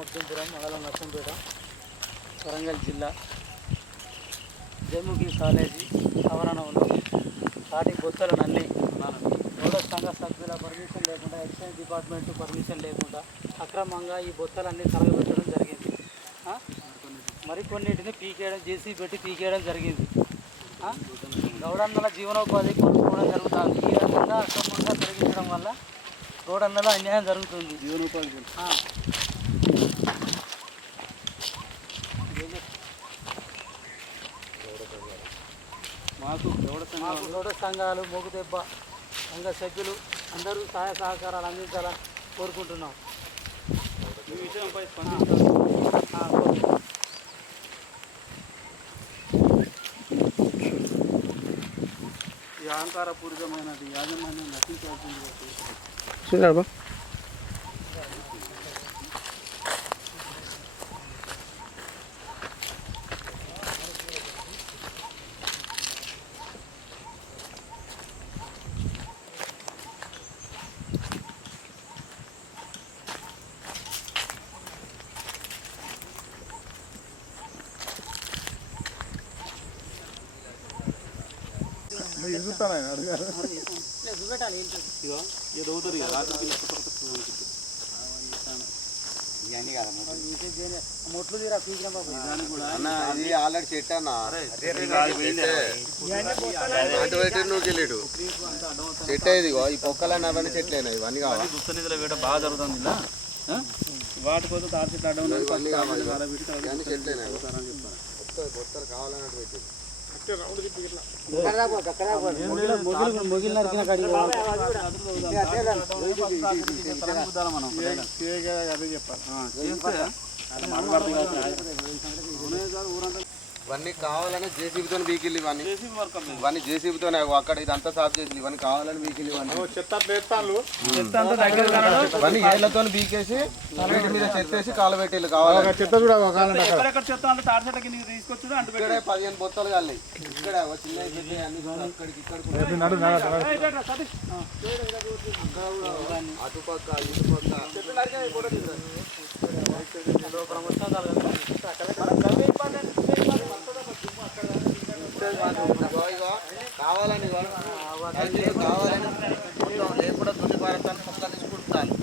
అర్జున్పురం మండలం నర్సంపేట వరంగల్ జిల్లా. జమ్ముకి కాలేజీ ఆవరణంలో స్టార్టింగ్ బొత్తలను అన్ని గౌరవ సంఘ సభ్యుల పర్మిషన్ లేకుండా ఎక్సైజ్ డిపార్ట్మెంట్ పర్మిషన్ లేకుండా అక్రమంగా ఈ బొత్తలన్నీ తరగబెట్టడం జరిగింది? మరికొన్నిటిని పీకేయడం జేసీ పెట్టి పీకేయడం జరిగింది? గౌడన్నల జీవనోపాధి కోల్పోవడం జరుగుతుంది. ఈ రకంగా అక్రమంగా తొలగించడం వల్ల గౌడన్నల అన్యాయం జరుగుతుంది. జీవనోపాధి మాకు గౌడ సంఘాలు? మూగుదెబ్బ సంఘ సభ్యులు అందరూ సహాయ సహకారాలు అందించాలని కోరుకుంటున్నాం. ఈ విషయంపై స్పందించాలి ఆ, మొట్లు తీరా పీకిన బాబు ఇది ఆల్రెడీ చెట్టు అన్న. నువ్వు వెళ్ళాడు. చెట్టు ఇదిగో ఈ పొక్కలన్నీ అవన్నీ చెట్లేనా ఇవన్నీ కావాలి వేట బాగా జరుగుతుంది ఇలా? వాటి కోసం తాటి అడ్డం. ఇవన్నీ కావాలి. చెట్లేనా కావాలన్నట్టు మొగిలి నరికిన కాడికి పోవాలి. ఇవన్నీ కావాలని జేసీబీతో బీకిల్లు ఇవన్నీ ఇవన్నీ జేసీబీతో అక్కడ ఇదంతా సాఫ్ చేసి ఇవన్నీ కావాలని బీకిల్లు ఇవన్నీ ఇవన్నీ ఏళ్ళతో బీకేసి వీటి మీద చెత్తేసి కావాలి చెత్త తీసుకొచ్చుడు అంటు ఇక్కడే పదిహేను బొత్తలు కాలి ఇక్కడ చిన్న అక్కడికి అటుపక్క ఇటుపక్క కావాలని కావాలని మొత్తం లేకుండా తొలి భారతాన్ని మొక్కలు తీసుకుంటున్నారు